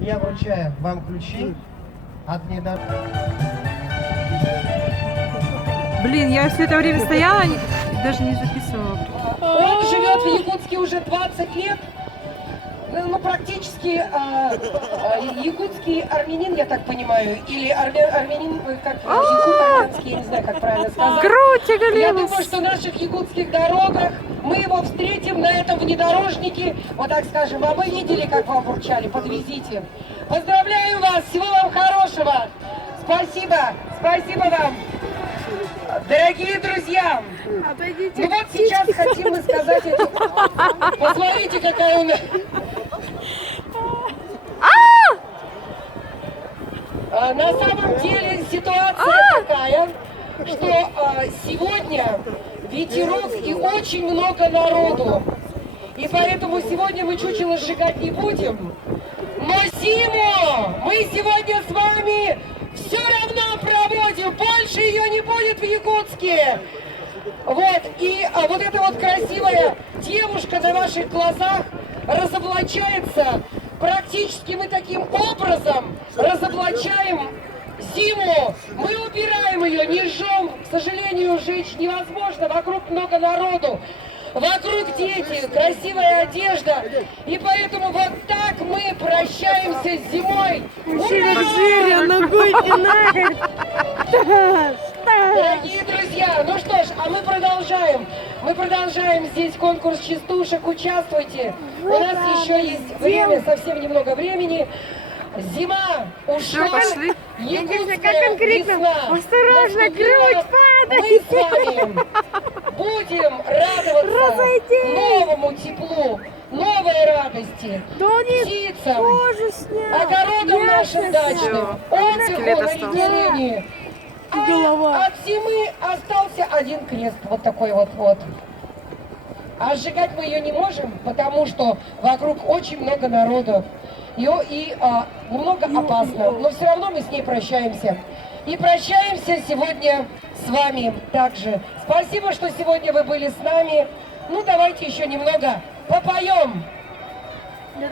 Я вручаю вам ключи от Блин, я все это время стояла и даже не записывала. Он живет в Якутске уже 20 лет. Ну, практически якутский армянин, я так понимаю, или армянин, как якут-армянский, я не знаю, как правильно сказать. Круче, Я Галина! думаю, что в наших якутских дорогах мы его встретим на этом внедорожнике, вот так скажем, а мы видели, как вам вручали, подвезите. Поздравляю вас, всего вам хорошего. Спасибо, спасибо вам. Дорогие друзья, ну вот сейчас хотим мы сказать это. Посмотрите, какая у нас... На самом деле ситуация такая, что сегодня ветерок и очень много народу. И поэтому сегодня мы чучело сжигать не будем. Но зиму мы сегодня с вами все равно проводим. Больше ее не будет в Якутске. Вот, и вот эта вот красивая девушка на ваших глазах разоблачается. Практически мы таким образом разоблачаем зиму. Мы убираем ее, не жжем. К сожалению, жечь невозможно. Вокруг много народу. Вокруг дети, красивая одежда. И поэтому вот так мы прощаемся с зимой. Дорогие друзья, ну что ж, а мы продолжаем. Мы продолжаем здесь конкурс частушек. Участвуйте. У нас еще есть время, совсем немного времени. Зима ушла, пошли. якутская весна. Осторожно, грудь падает. Мы с вами будем радоваться новому теплу, новой радости, птицам, огородам нашим дачным, отдыху на реке. А от зимы остался один крест, вот такой вот. А сжигать мы ее не можем, потому что вокруг очень много народу. И немного опасно, но все равно мы с ней прощаемся. И прощаемся сегодня с вами также. Спасибо, что сегодня вы были с нами. Ну, давайте еще немного попоем.